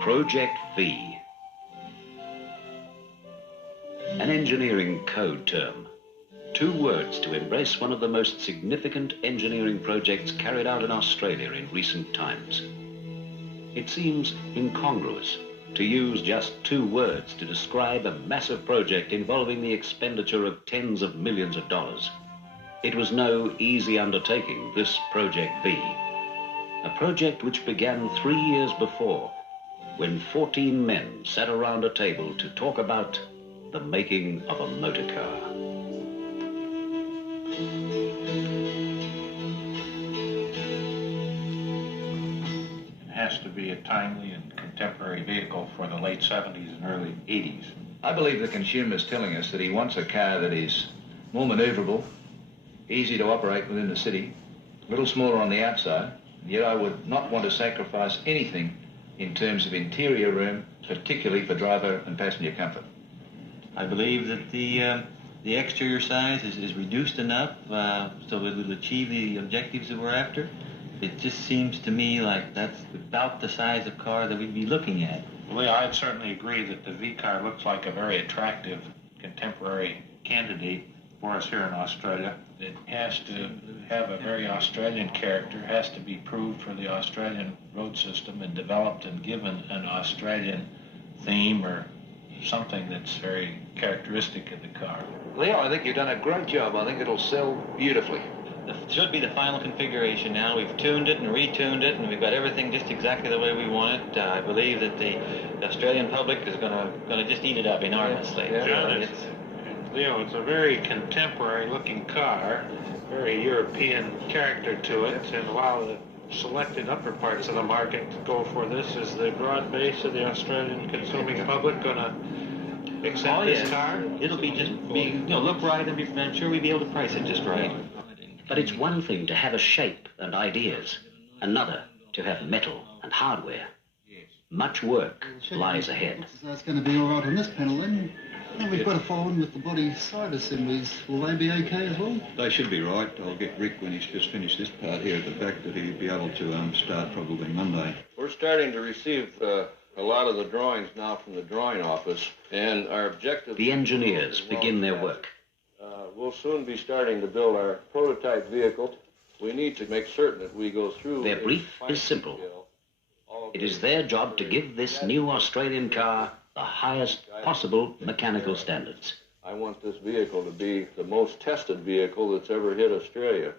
Project V. An engineering code term. 2 words to embrace one of the most significant engineering projects carried out in Australia in recent times. It seems incongruous to use just 2 words to describe a massive project involving the expenditure of tens of millions of dollars. It was no easy undertaking, this Project V. A project which began 3 years before, when 14 men sat around a table to talk about the making of a motor car. It has to be a timely and contemporary vehicle for the late 70s and early 80s. I believe the consumer is telling us that he wants a car that is more maneuverable, easy to operate within the city, a little smaller on the outside, yet I would not want to sacrifice anything in terms of interior room, particularly for driver and passenger comfort. I believe that the exterior size is reduced enough so it will achieve the objectives that we're after. It just seems to me like that's about the size of car that we'd be looking at. Well, I'd certainly agree that the V-car looks like a very attractive contemporary candidate for us here in Australia. It has to have a very Australian character, has to be proved for the Australian road system and developed and given an Australian theme or something that's very characteristic of the car. Leo, I think you've done a great job. I think it'll sell beautifully. It should be the final configuration now. We've tuned it and retuned it, and we've got everything just exactly the way we want it. I believe that the Australian public is going to just eat it up enormously. Yeah, Leo, it's a very contemporary-looking car, very European character to it, and while the selected upper parts of the market go for this, is the broad base of the Australian consuming public going to accept this car? It'll be just look right, and I'm sure we'll be able to price it just right. But it's one thing to have a shape and ideas, another to have metal and hardware. Much work lies ahead. So it's going to be all right on this panel then. Now we've got to follow in with the body side assemblies. Will they be okay as well? They should be right. I'll get Rick, when he's just finished this part here at the back, that he'll be able to start probably Monday. We're starting to receive a lot of the drawings now from the drawing office, and our objective... The engineers begin their work. We'll soon be starting to build our prototype vehicle. We need to make certain that we go through... Their brief is simple. It is their job to give this new Australian car the highest possible mechanical standards. I want this vehicle to be the most tested vehicle that's ever hit Australia.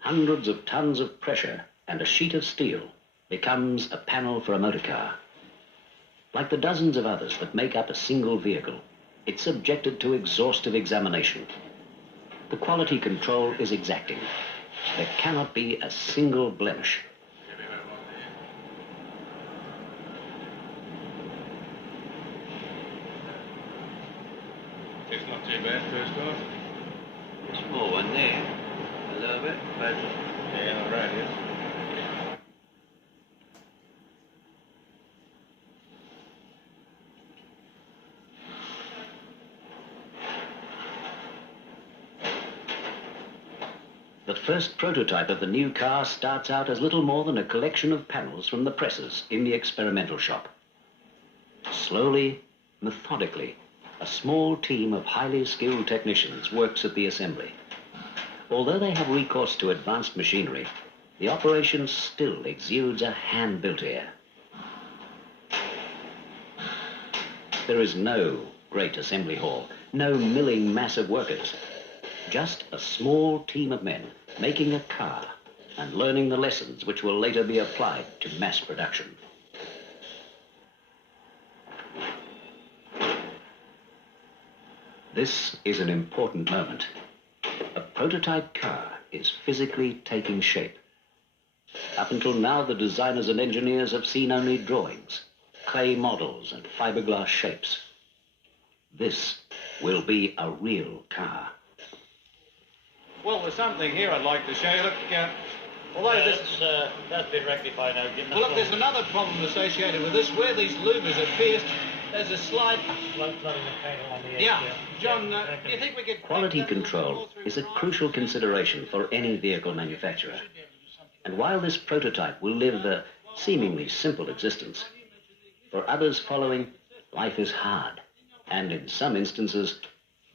Hundreds of tons of pressure and a sheet of steel becomes a panel for a motor car. Like the dozens of others that make up a single vehicle, it's subjected to exhaustive examination. The quality control is exacting. There cannot be a single blemish. It's not too bad, first off. Small one there. A little bit, but... Yeah, all right, yes. The first prototype of the new car starts out as little more than a collection of panels from the presses in the experimental shop. Slowly, methodically, a small team of highly skilled technicians works at the assembly. Although they have recourse to advanced machinery, the operation still exudes a hand-built air. There is no great assembly hall, no milling mass of workers. Just a small team of men making a car and learning the lessons which will later be applied to mass production. This is an important moment. A prototype car is physically taking shape. Up until now, the designers and engineers have seen only drawings, clay models and fiberglass shapes. This will be a real car. Well, there's something here I'd like to show you. Look, Although that's been rectified now, Jim. Well, look, there's another problem associated with this. Where these louvers are pierced, there's a slight... Flooding the panel on the edge. Yeah. John, do you think we could... Quality control is a crucial consideration for any vehicle manufacturer. And while this prototype will live a seemingly simple existence, for others following, life is hard, and in some instances,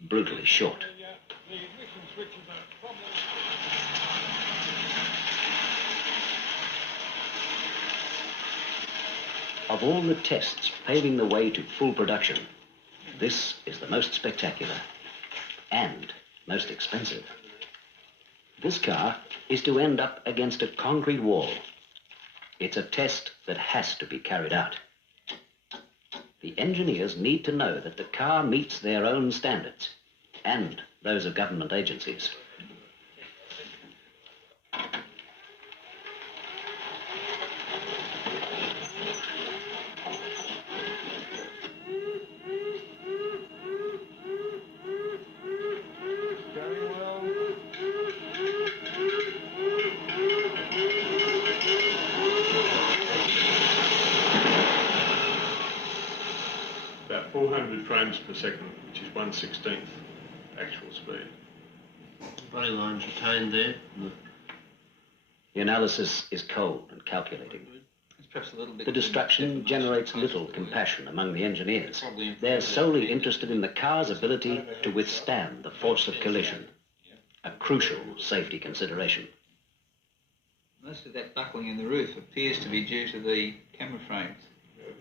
brutally short. Of all the tests paving the way to full production, this is the most spectacular and most expensive. This car is to end up against a concrete wall. It's a test that has to be carried out. The engineers need to know that the car meets their own standards and those of government agencies. About 400 frames per second, which is 1/16 actual speed. Body lines retained there. The analysis is cold and calculating. Perhaps a little bit... The destruction generates little compassion among the engineers. They're solely interested in the car's ability to withstand the force of collision, a crucial safety consideration. Most of that buckling in the roof appears to be due to the camera frames.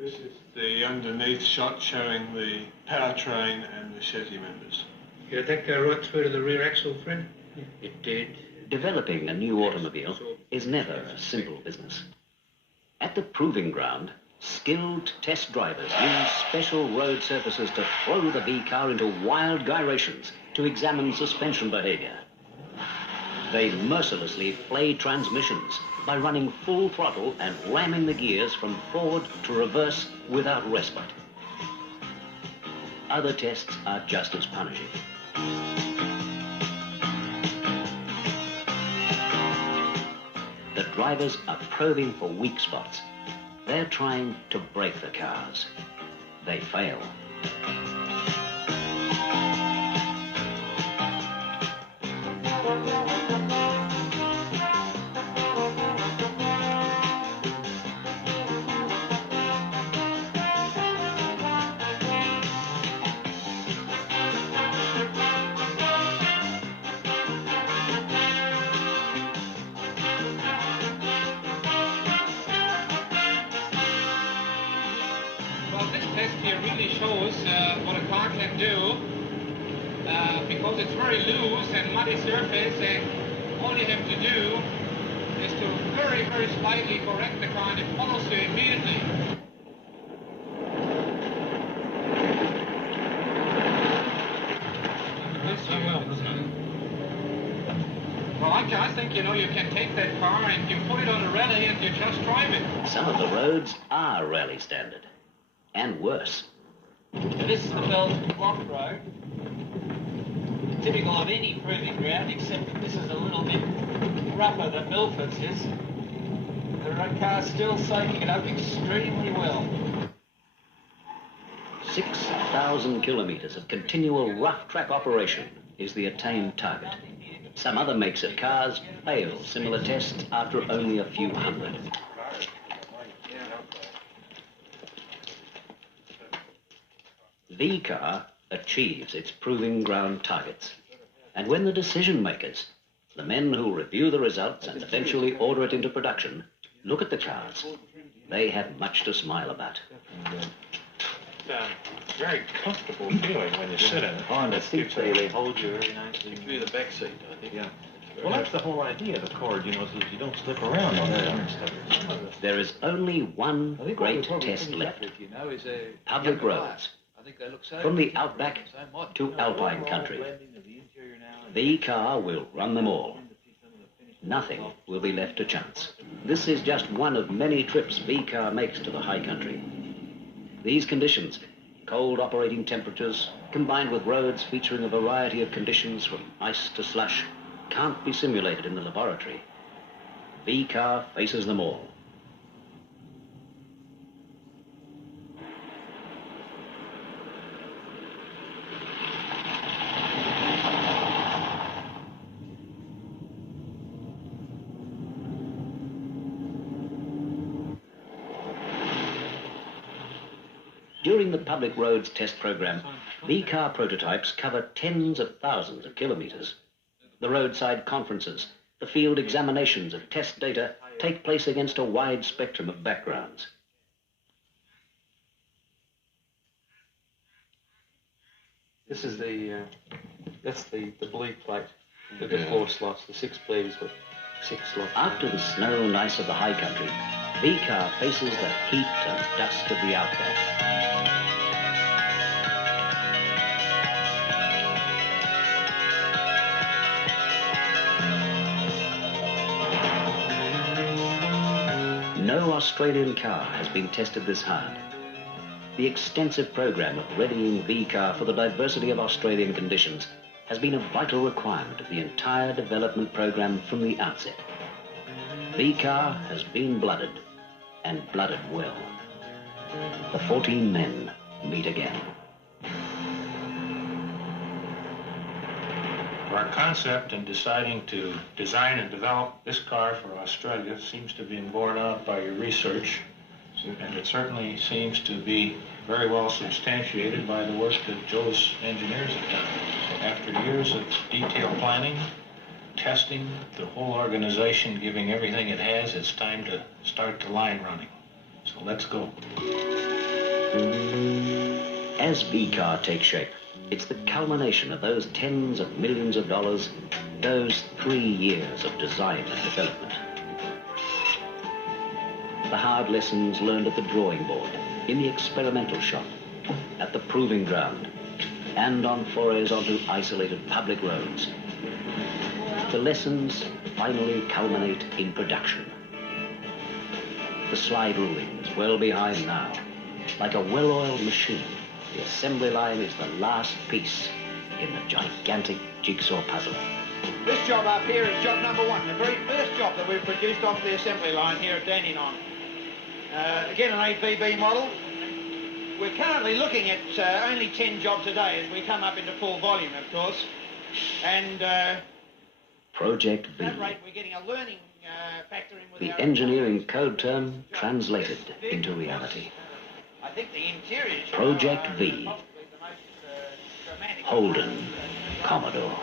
This is the underneath shot showing the powertrain and the chassis members. Did that go right through to the rear axle, Fred? It did. Developing a new automobile is never a simple business. At the proving ground, skilled test drivers use special road surfaces to throw the V-car into wild gyrations to examine suspension behavior. They mercilessly play transmissions by running full throttle and ramming the gears from forward to reverse without respite. Other tests are just as punishing. The drivers are probing for weak spots. They're trying to break the cars. They fail. Because it's very loose and muddy surface, and all you have to do is to very, very slightly correct the car and it follows you immediately. Well, I think, you know, you can take that car and you put it on a rally and you just drive it. Some of the roads are rally standard, and worse. So this is the Belgian block road. Typical of any proving ground, except that this is a little bit rougher than Milford's is. The car's still soaking it up extremely well. 6,000 kilometres of continual rough track operation is the attained target. Some other makes of cars fail similar tests after only a few hundred. V-car achieves its proving ground targets. And when the decision makers, the men who review the results and eventually order it into production, look at the cars, they have much to smile about. Very comfortable feeling when you sit in it. On the seats, they hold you very nicely. Through the back seat, I think. Yeah. Well, that's the whole idea of the cord, you know, so that you don't slip around on that and stuff. There is only one great test left. Public roads. From the outback to alpine country. V-car will run them all. Nothing will be left to chance. This is just one of many trips V-car makes to the high country. These conditions, cold operating temperatures, combined with roads featuring a variety of conditions from ice to slush, can't be simulated in the laboratory. V-car faces them all. During the public roads test program, V-car prototypes cover tens of thousands of kilometers. The roadside conferences, the field examinations of test data take place against a wide spectrum of backgrounds. This is that's the blue plate with the 4 slots, the 6 Bs with 6 slots. After the snow and ice of the high country, V-car faces the heat and dust of the outback. No Australian car has been tested this hard. The extensive program of readying V-car for the diversity of Australian conditions has been a vital requirement of the entire development program from the outset. V-car has been blooded, and blooded well. The 14 men meet again. Our concept in deciding to design and develop this car for Australia seems to have been borne out by your research, and it certainly seems to be very well substantiated by the work that Joe's engineers have done. After years of detailed planning, testing, the whole organization giving everything it has, it's time to start the line running. So let's go. As V-car takes shape, it's the culmination of those tens of millions of dollars, those 3 years of design and development. The hard lessons learned at the drawing board, in the experimental shop, at the proving ground, and on forays onto isolated public roads. The lessons finally culminate in production. The slide ruling is well behind now. Like a well-oiled machine, the assembly line is the last piece in the gigantic jigsaw puzzle. This job up here is job number 1, the very first job that we've produced off the assembly line here at Dandenong. Again, an AVB model. We're currently looking at only 10 jobs a day as we come up into full volume, of course. And Project V. at that rate, we're getting a learning factor in with The our engineering code term translated into reality. I think the interior Project V. Holden Commodore.